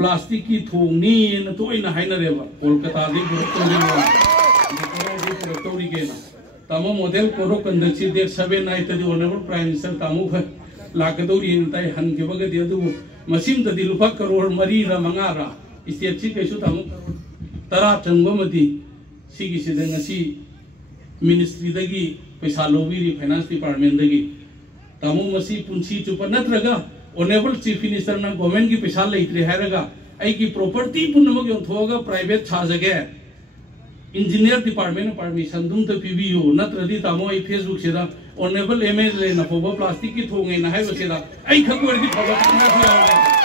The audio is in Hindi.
प्लास्टिक की थोंगनी न तो इन हाइनरेबा कोलकाता दे पुरतौरी के ना तामो मॉडल कोरो कंडक्सी date 7 night the honourable prime minister तामो भ लाकदौरी ताई हन के बगे दे दु मसिम तदी लुपा करोड़ मरी रा मंगा रा स्टेट सी कैसु तामो तरा चंगो मदी सिगी सिदंगसी मिनिस्ट्री दगी पैसा लोबीरी फाइनेंस डिपार्टमेंट दगी तामो मसी पुंसी चुप नत्रगा ऑनरेबल चीफ मिनिस्टर ना गवर्नमेंट की पैसा लेत्रे हैरगा आई की प्रॉपर्टी पुनमग योंथोगा प्राइवेट छाजगे इंजीनियर डिपार्टमेंट परमिशन दुम तो पीबीयू नत्रदी तामो आई फेसबुक सेदा ऑनरेबल एमएलए ना फोबो प्लास्टिक की थोंगे ना है बसेदा आई खकुर दी फबा ना